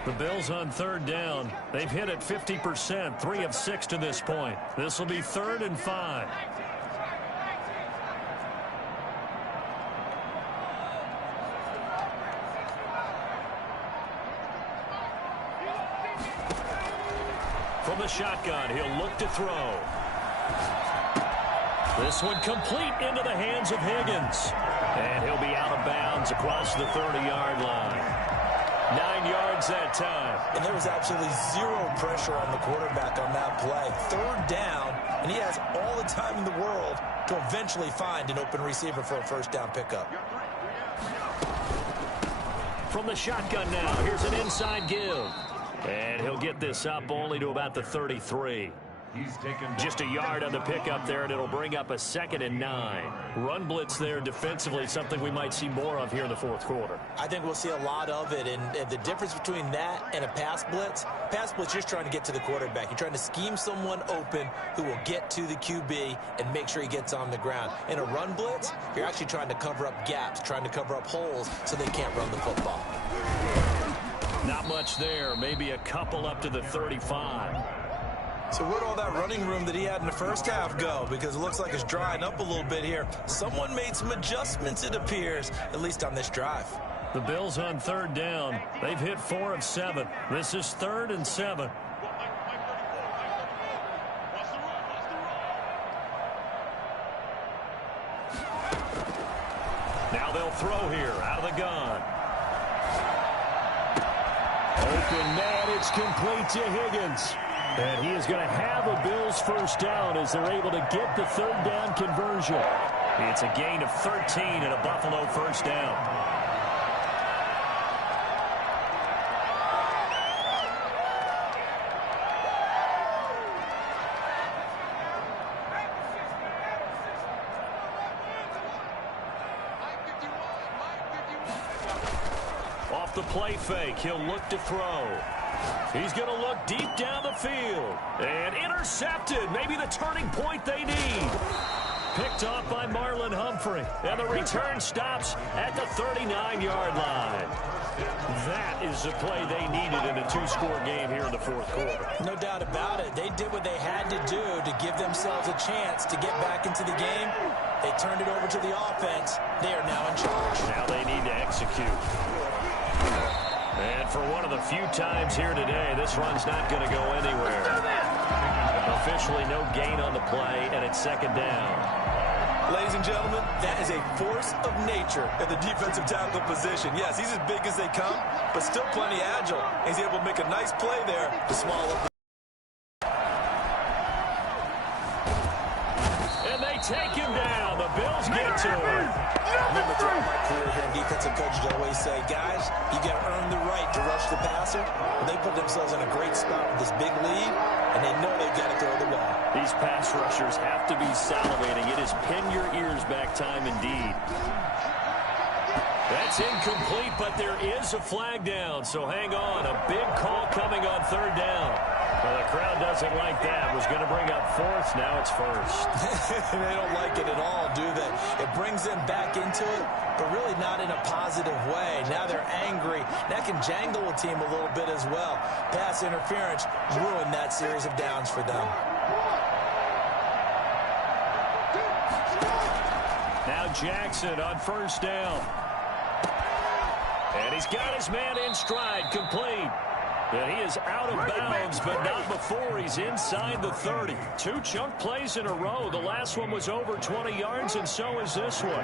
The Bills on third down. They've hit it 50%, 3 of 6 to this point. This will be 3rd and 5. From the shotgun, he'll look to throw. This one complete into the hands of Higgins. And he'll be out of bounds across the 30-yard line. 9 yards that time. And there was absolutely zero pressure on the quarterback on that play. 3rd down, and he has all the time in the world to eventually find an open receiver for a first down pickup. From the shotgun now, here's an inside give. And he'll get this up only to about the 33. Just a yard on the pickup there, and it'll bring up a 2nd and 9. Run blitz there defensively, something we might see more of here in the 4th quarter. I think we'll see a lot of it, and the difference between that and a pass blitz, you're just trying to get to the quarterback. You're trying to scheme someone open who will get to the QB and make sure he gets on the ground. In a run blitz, you're actually trying to cover up gaps, trying to cover up holes so they can't run the football. Not much there, maybe a couple up to the 35. So where'd all that running room that he had in the first half go? Because it looks like it's drying up a little bit here. Someone made some adjustments, it appears, at least on this drive. The Bills on 3rd down. They've hit 4 of 7. This is 3rd and 7. Now they'll throw here out of the gun. Open man, it's complete to Higgins. And he is going to have a Bills first down as they're able to get the 3rd down conversion. It's a gain of 13 and a Buffalo first down. Off the play fake, he'll look to throw. He's going to look deep down the field. And intercepted. Maybe the turning point they need. Picked off by Marlon Humphrey. And the return stops at the 39-yard line. That is the play they needed in a 2-score game here in the 4th quarter. No doubt about it. They did what they had to do to give themselves a chance to get back into the game. They turned it over to the offense. They are now in charge. Now they need to execute. And for one of the few times here today, this run's not going to go anywhere. Officially no gain on the play, and it's 2nd down. Ladies and gentlemen, that is a force of nature at the defensive tackle position. Yes, he's as big as they come, but still plenty agile. He's able to make a nice play there to swallow up. And they take him down. The Bills get to him. Remember throughout my career here in defensive coaches always say, guys, you got to earn the right to rush the passer. Well, they put themselves in a great spot with this big lead, and they know they've got to throw the ball. These pass rushers have to be salivating. It is pin your ears back time indeed. That's incomplete, but there is a flag down, so hang on. A big call coming on 3rd down. Well, the crowd doesn't like that. Was going to bring up 4th. Now it's 1st. They don't like it at all, do they? It brings them back into it, but really not in a positive way. Now they're angry. That can jangle a team a little bit as well. Pass interference ruined that series of downs for them. Now Jackson on 1st down. And he's got his man in stride, complete. And he is out of bounds, but not before he's inside the 30. 2 chunk plays in a row. The last one was over 20 yards, and so is this one.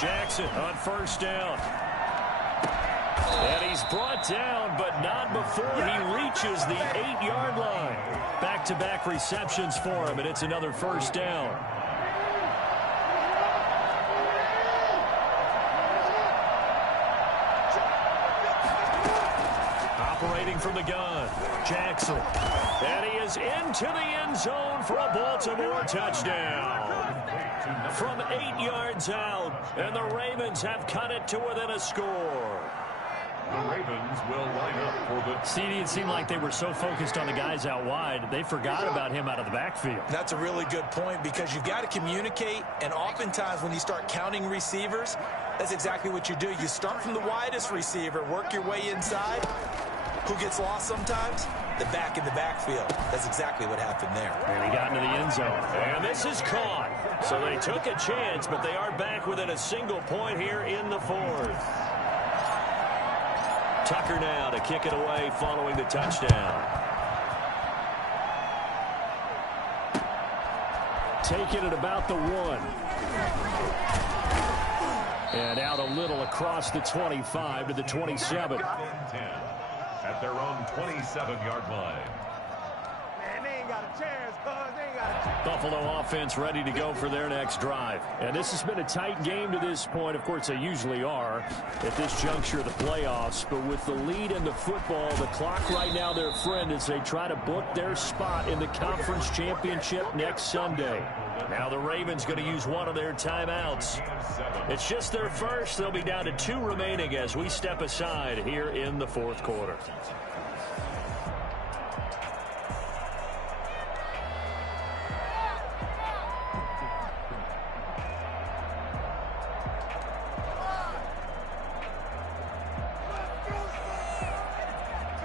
Jackson on 1st down. And he's brought down, but not before he reaches the 8-yard line. Back-to-back receptions for him, and it's another first down. Operating from the gun, Jackson. And he is into the end zone for a Baltimore touchdown. From 8 yards out, and the Ravens have cut it to within a score. The Ravens will line up for the... CD, it seemed like they were so focused on the guys out wide, they forgot about him out of the backfield. That's a really good point because you've got to communicate, and oftentimes when you start counting receivers, that's exactly what you do. You start from the widest receiver, work your way inside. Who gets lost sometimes? The back in the backfield. That's exactly what happened there. And he got into the end zone. And this is caught. So they took a chance, but they are back within a single point here in the fourth. Tucker now to kick it away following the touchdown. Take it at about the 1. And out a little across the 25 to the 27. At their own 27-yard line. Man, they ain't got a chance, cuz. They ain't got a chance. Buffalo offense ready to go for their next drive. And this has been a tight game to this point. Of course, they usually are at this juncture of the playoffs. But with the lead in the football, the clock right now their friend as they try to book their spot in the conference championship next Sunday. Now the Ravens going to use one of their timeouts. It's just their first. They'll be down to 2 remaining as we step aside here in the fourth quarter.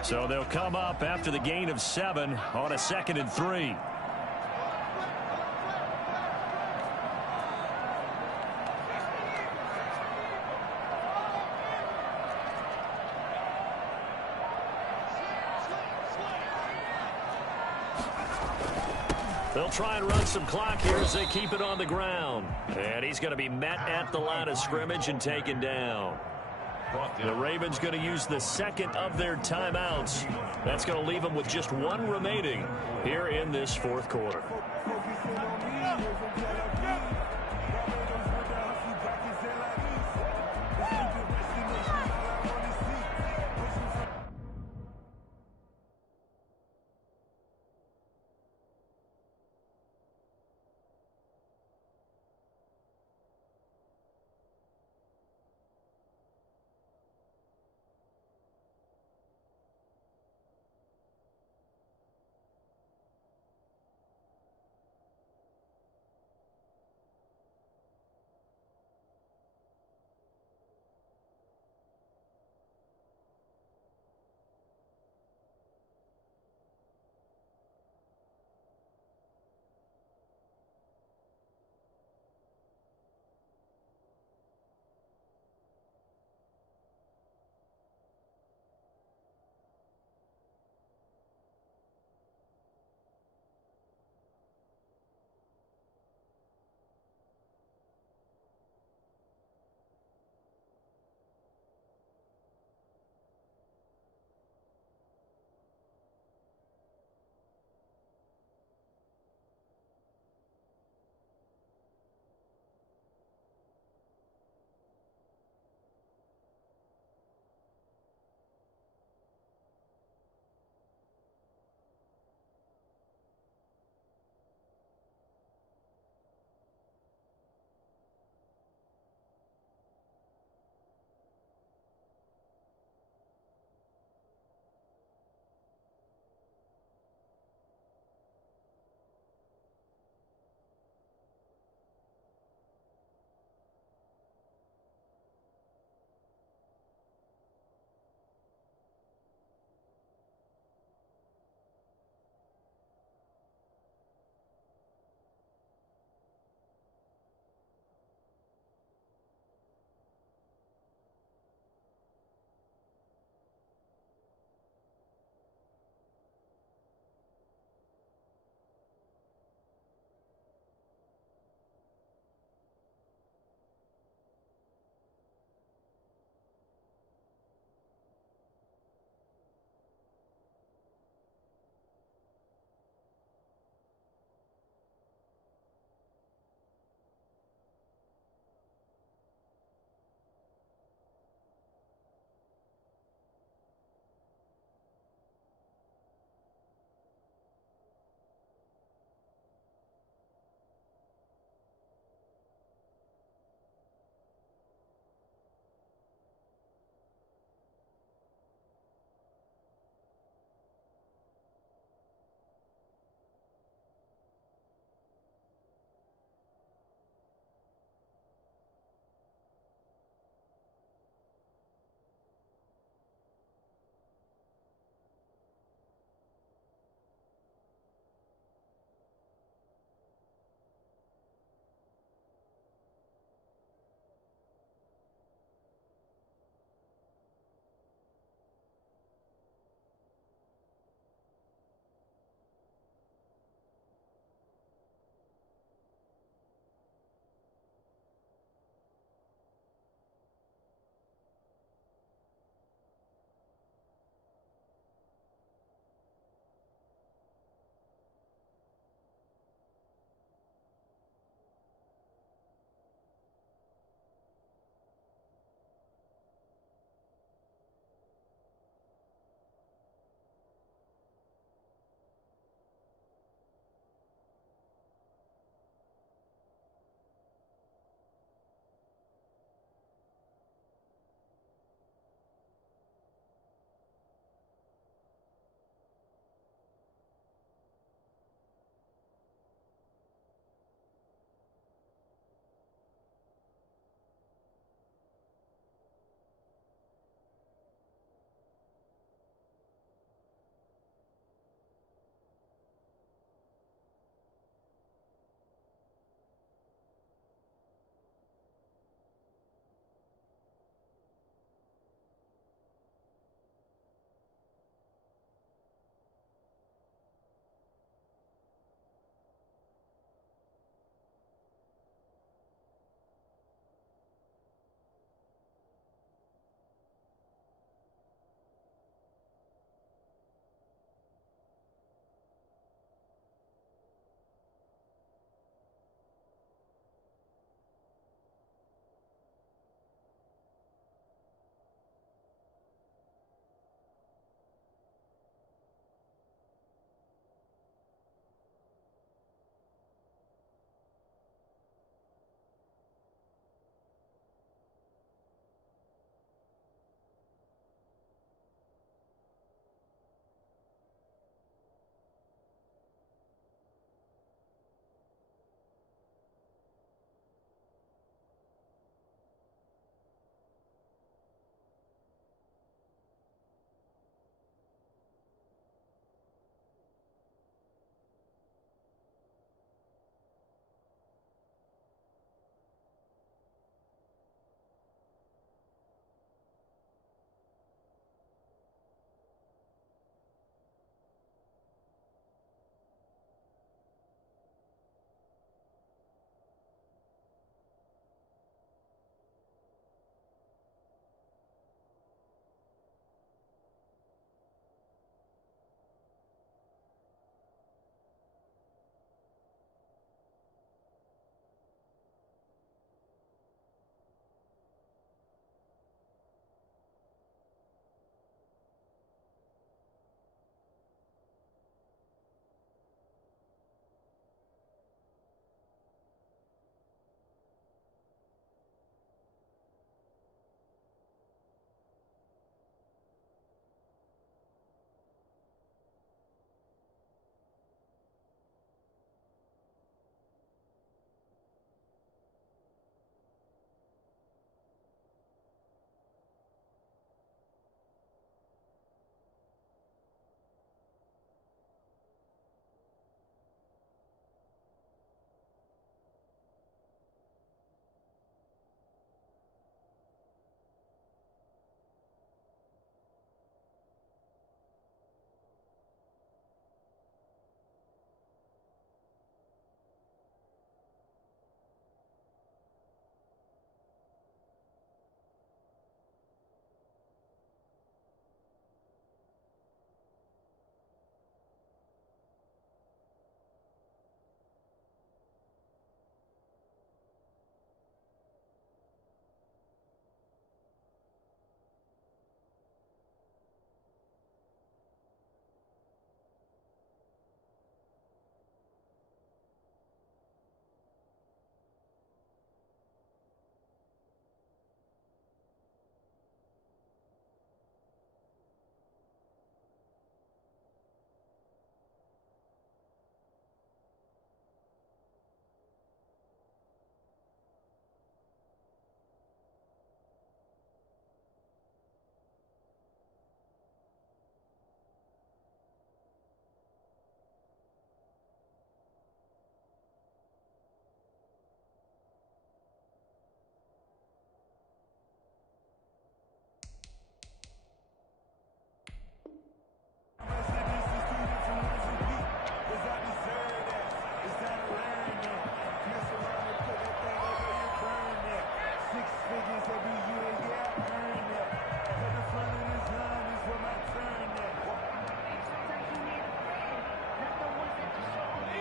So they'll come up after the gain of 7 on a 2nd and 3. They'll try and run some clock here as they keep it on the ground. And he's going to be met at the line of scrimmage and taken down. The Ravens going to use the second of their timeouts. That's going to leave them with just 1 remaining here in this fourth quarter.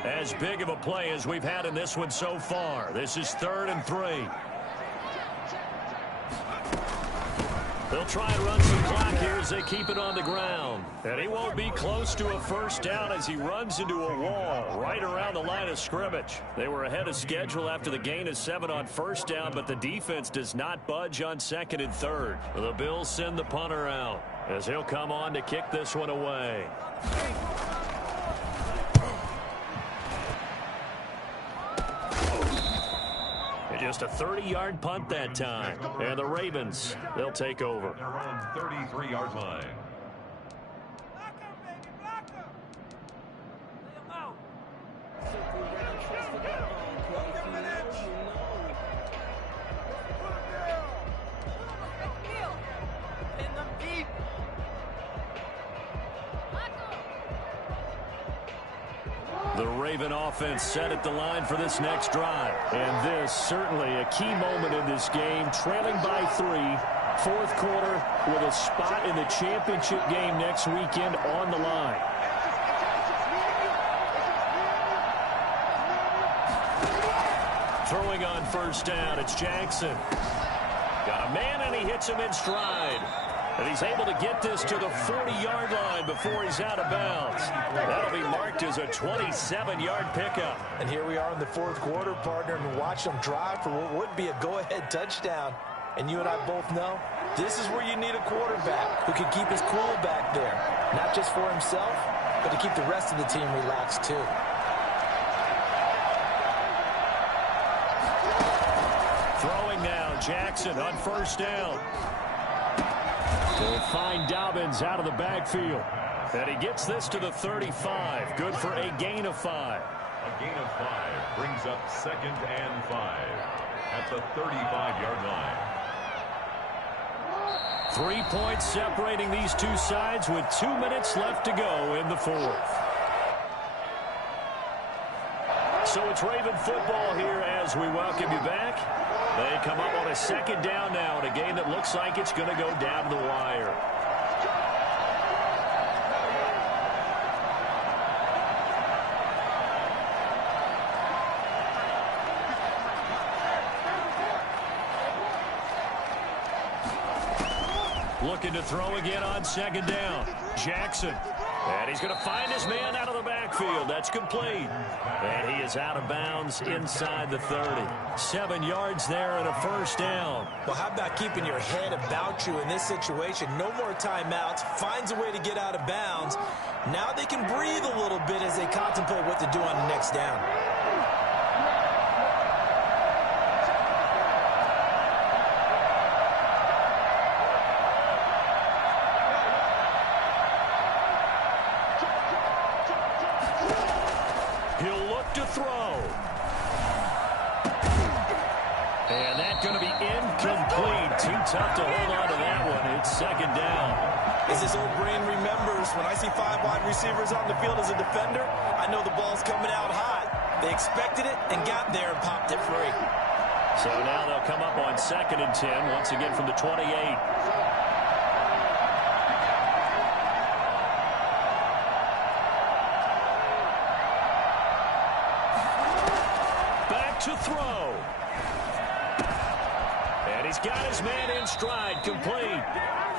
As big of a play as we've had in this one so far. This is 3rd and 3. They'll try and run some clock here as they keep it on the ground. And he won't be close to a first down as he runs into a wall right around the line of scrimmage. They were ahead of schedule after the gain of 7 on first down, but the defense does not budge on 2nd and 3rd. The Bills send the punter out as he'll come on to kick this one away. Just a 30-yard punt that time. And the Ravens, they'll take over. They're on 33-yard line. The Raven offense set at the line for this next drive. And this certainly a key moment in this game. Trailing by 3, 4th quarter with a spot in the championship game next weekend on the line. Throwing on first down, it's Jackson. Got a man and he hits him in stride. And he's able to get this to the 40-yard line before he's out of bounds. That'll be marked as a 27-yard pickup. And here we are in the 4th quarter, partner, and watch them drive for what would be a go-ahead touchdown. And you and I both know this is where you need a quarterback who can keep his cool back there. Not just for himself, but to keep the rest of the team relaxed too. Throwing now, Jackson on first down. Will find Dobbins out of the backfield. And he gets this to the 35. Good for a gain of 5. A gain of 5 brings up 2nd and 5 at the 35-yard line. 3 points separating these two sides with 2 minutes left to go in the 4th. So it's Raven football here as we welcome you back. They come up on a 2nd down now in a game that looks like it's going to go down to the wire. Looking to throw again on 2nd down. Jackson. And he's going to find his man out of the backfield. That's complete. And he is out of bounds inside the 30. 7 yards there and a first down. Well, how about keeping your head about you in this situation? No more timeouts. Finds a way to get out of bounds. Now they can breathe a little bit as they contemplate what to do on the next down. Throw. And that's going to be incomplete. Too tough to hold on to that one. It's 2nd down. As his old brain remembers, when I see 5 wide receivers on the field as a defender, I know the ball's coming out hot. They expected it and got there and popped it free. So now they'll come up on 2nd and 10, once again from the 28. To throw. And he's got his man in stride, complete.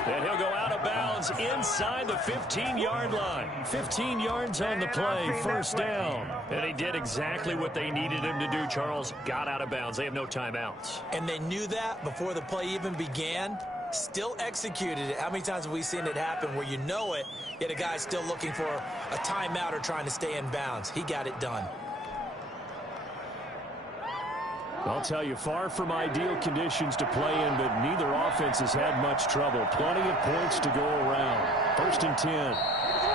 And he'll go out of bounds inside the 15-yard line. 15 yards on the play, first down. And he did exactly what they needed him to do, Charles. Got out of bounds. They have no timeouts. And they knew that before the play even began. Still executed it. How many times have we seen it happen where you know it, yet a guy's still looking for a timeout or trying to stay in bounds? He got it done. I'll tell you, far from ideal conditions to play in, but neither offense has had much trouble. Plenty of points to go around. 1st and 10.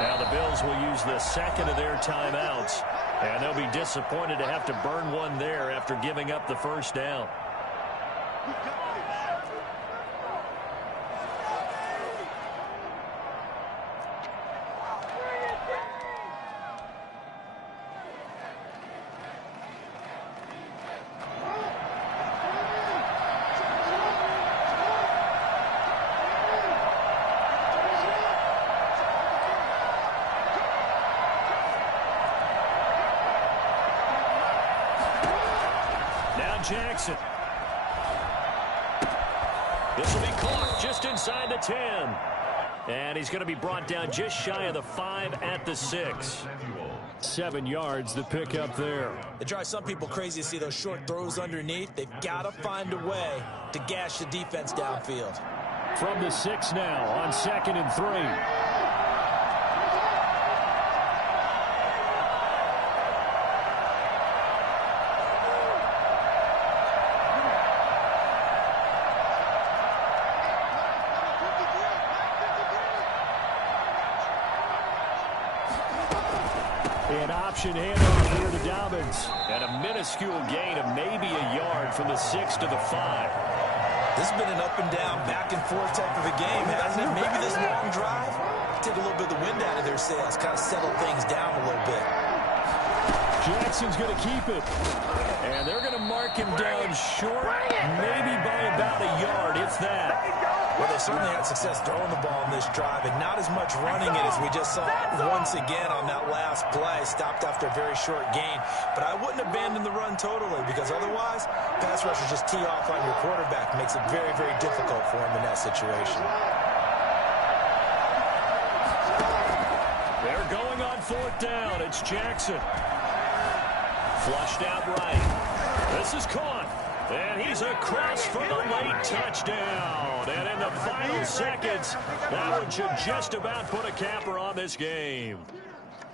Now the Bills will use the 2nd of their timeouts, and they'll be disappointed to have to burn one there after giving up the first down. Jackson. This will be caught just inside the 10. And he's going to be brought down just shy of the 5 at the 6. 7 yards the pick up there. It drives some people crazy to see those short throws underneath. They've got to find a way to gash the defense downfield. From the 6 now on 2nd and 3. An option handoff here to Dobbins. And a minuscule gain of maybe a yard from the 6 to the 5. This has been an up and down, back and forth type of a game, hasn't it? Maybe this long drive, take a little bit of the wind out of their sails, kind of settle things down a little bit. Jackson's going to keep it. And they're going to mark him down short, maybe by about a yard, if that. Well, they certainly had success throwing the ball in this drive, and not as much running it as we just saw once again on that last play. Stopped after a very short gain. But I wouldn't abandon the run totally, because otherwise, pass rushers just tee off on your quarterback. Makes it very, very difficult for him in that situation. They're going on 4th down. It's Jackson. Flushed out right. This is caught. And he's across for the late touchdown. And in the final seconds, that one should just about put a capper on this game.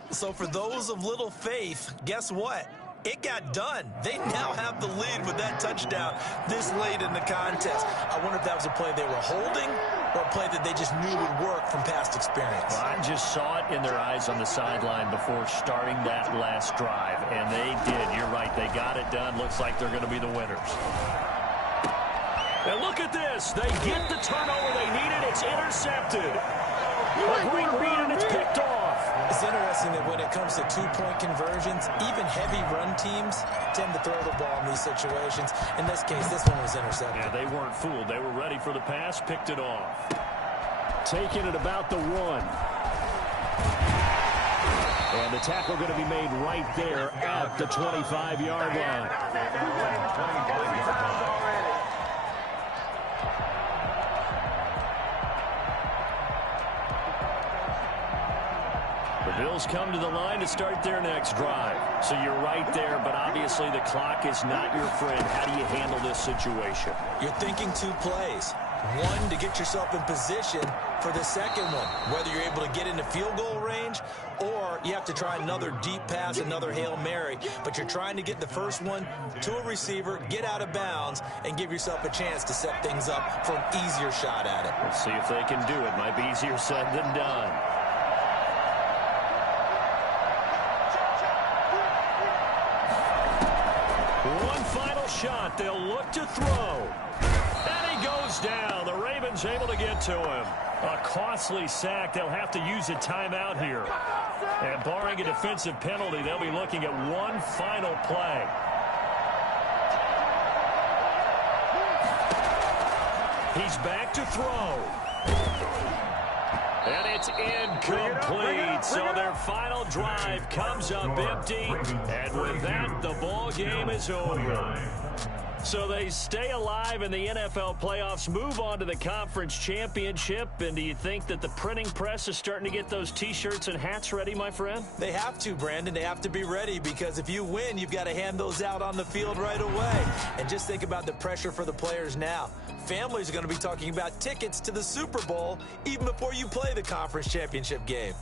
So for those of little faith, guess what? It got done. They now have the lead with that touchdown this late in the contest. I wonder if that was a play they were holding or a play that they just knew would work from past experience. Well, I just saw it in their eyes on the sideline before starting that last drive, and they did. You're right. They got it done. Looks like they're going to be the winners. And look at this. They get the turnover they needed. It's intercepted. A great read, and it's picked off. It's interesting that when it comes to two-point conversions, even heavy run teams tend to throw the ball in these situations. In this case, this one was intercepted. Yeah, they weren't fooled. They were ready for the pass, picked it off. Taking it about the 1. And the tackle going to be made right there at the 25-yard line. The Bills come to the line to start their next drive. So you're right there, but obviously the clock is not your friend. How do you handle this situation? You're thinking 2 plays. One, to get yourself in position for the second one, whether you're able to get into field goal range or you have to try another deep pass, another Hail Mary. But you're trying to get the first one to a receiver, get out of bounds, and give yourself a chance to set things up for an easier shot at it. Let's see if they can do it. Might be easier said than done. One final shot. They'll look to throw. And he goes down. The Ravens able to get to him. A costly sack. They'll have to use a timeout here. And barring a defensive penalty, they'll be looking at one final play. He's back to throw. And it's incomplete. So their final drive comes up empty. And with that, the ball game is over. So they stay alive in the NFL playoffs, move on to the conference championship. And do you think that the printing press is starting to get those T-shirts and hats ready, my friend? They have to, Brandon. They have to be ready because if you win, you've got to hand those out on the field right away. And just think about the pressure for the players now. Families are going to be talking about tickets to the Super Bowl even before you play the conference championship game.